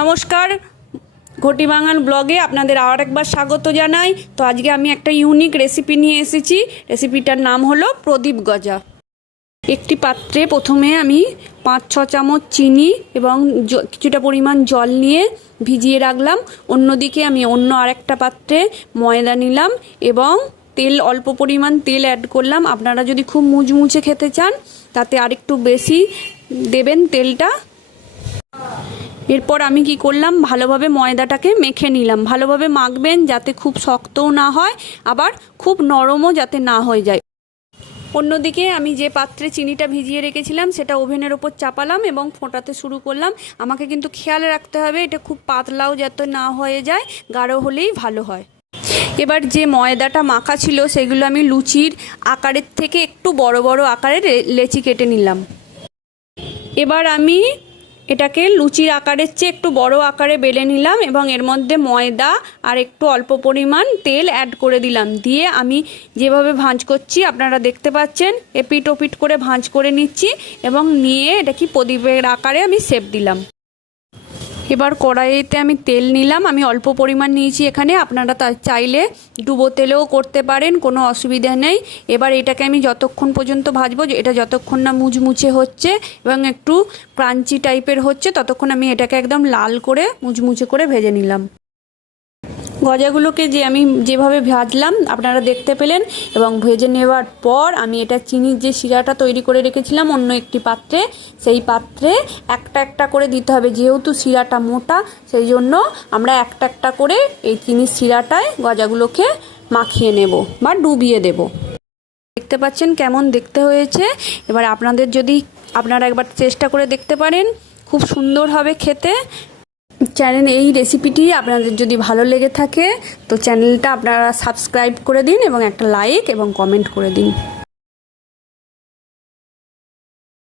নমস্কার, ঘটি বাঙাল ব্লগে আপনাদের আরেকবার স্বাগত জানাই। তো আজকে আমি একটা ইউনিক রেসিপি নিয়ে এসেছি। রেসিপিটার নাম হলো প্রদীপ গজা। একটি পাত্রে প্রথমে আমি 5-6 চামচ চিনি এবং কিছুটা পরিমাণ জল নিয়ে ভিজিয়ে রাখলাম। অন্যদিকে আমি অন্য আরেকটা পাত্রে ময়দা নিলাম এবং তেল, অল্প পরিমাণ তেল অ্যাড করলাম। আপনারা যদি খুব মুচমুচে খেতে চান তাতে আরেকটু বেশি দেবেন তেলটা। এরপর আমি কি করলাম, ভালোভাবে ময়দাটাকে মেখে নিলাম। ভালোভাবে মাখবেন যাতে খুব শক্তও না হয়, আবার খুব নরমও যাতে না হয়ে যায়। অন্যদিকে আমি যে পাত্রে চিনিটা ভিজিয়ে রেখেছিলাম সেটা ওভেনের ওপর চাপালাম এবং ফোটাতে শুরু করলাম। আমাকে কিন্তু খেয়াল রাখতে হবে এটা খুব পাতলাও যাতে না হয়ে যায়, গাঢ় হলেই ভালো হয়। এবার যে ময়দাটা মাখা ছিল সেগুলো আমি লুচির আকারের থেকে একটু বড় বড় আকারে লেচি কেটে নিলাম। এবার আমি এটাকে লুচির আকারের চেয়ে একটু বড় আকারে বেলে নিলাম এবং এর মধ্যে ময়দা আর একটু অল্প পরিমাণ তেল অ্যাড করে দিলাম। দিয়ে আমি যেভাবে ভাঁজ করছি আপনারা দেখতে পাচ্ছেন, এপিট ওপিট করে ভাঁজ করে নিচ্ছি এবং নিয়ে এটা কি প্রদীপের আকারে আমি শেপ দিলাম। এবার কড়াইতে আমি তেল নিলাম, আমি অল্প পরিমাণ নিয়েছি এখানে। আপনারা চাইলে ডুবো তেলেও করতে পারেন, কোনো অসুবিধা নেই। এবার এটাকে আমি যতক্ষণ পর্যন্ত ভাজবো, এটা যতক্ষণ না মুচমুচে হচ্ছে এবং একটু ক্রাঞ্চি টাইপের হচ্ছে, ততক্ষণ আমি এটাকে একদম লাল করে মুচমুচে করে ভেজে নিলাম। গজাগুলোকে যে আমি যেভাবে ভাজলাম আপনারা দেখতে পেলেন এবং ভেজে নেওয়ার পর আমি এটা চিনির যে শিরাটা তৈরি করে রেখেছিলাম অন্য একটি পাত্রে, সেই পাত্রে একটা একটা করে দিতে হবে। যেহেতু শিরাটা মোটা সেই জন্য আমরা একটা একটা করে এই চিনির শিরাটায় গজাগুলোকে মাখিয়ে নেব বা ডুবিয়ে দেব। দেখতে পাচ্ছেন কেমন দেখতে হয়েছে। এবার আপনারা একবার চেষ্টা করে দেখতে পারেন, খুব সুন্দর হবে খেতে। এই রেসিপিটি আপনাদের যদি ভালো লেগে থাকে তো চ্যানেলটা আপনারা সাবস্ক্রাইব করে দিন এবং একটা লাইক এবং কমেন্ট করে দিন।